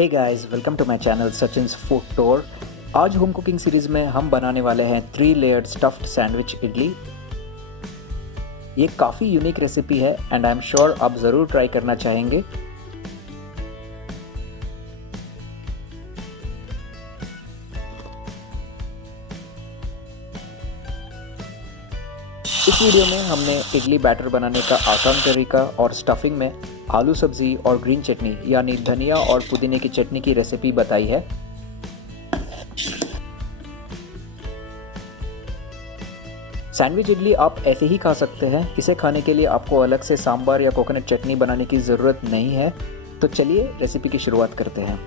Hey guys, welcome to my channel Sachin's food tour. आज home cooking series में हम बनाने वाले हैं 3 लेयर्ड स्टफ्ड सैंडविच इडली। ये काफ़ी यूनिक रेसिपी है एंड आई एम श्योर आप ज़रूर ट्राई करना चाहेंगे। इस वीडियो में हमने इडली बैटर बनाने का आसान तरीका और स्टफिंग में आलू सब्जी और ग्रीन चटनी यानी धनिया और पुदीने की चटनी की रेसिपी बताई है। सैंडविच इडली आप ऐसे ही खा सकते हैं। इसे खाने के लिए आपको अलग से सांभर या कोकोनट चटनी बनाने की ज़रूरत नहीं है। तो चलिए रेसिपी की शुरुआत करते हैं।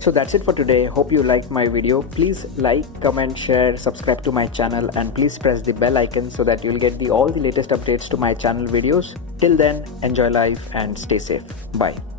So that's it for today. Hope you liked my video. Please like, comment, share, subscribe to my channel, and please press the bell icon so that you'll get all the latest updates to my channel videos. Till then, enjoy life and stay safe. Bye.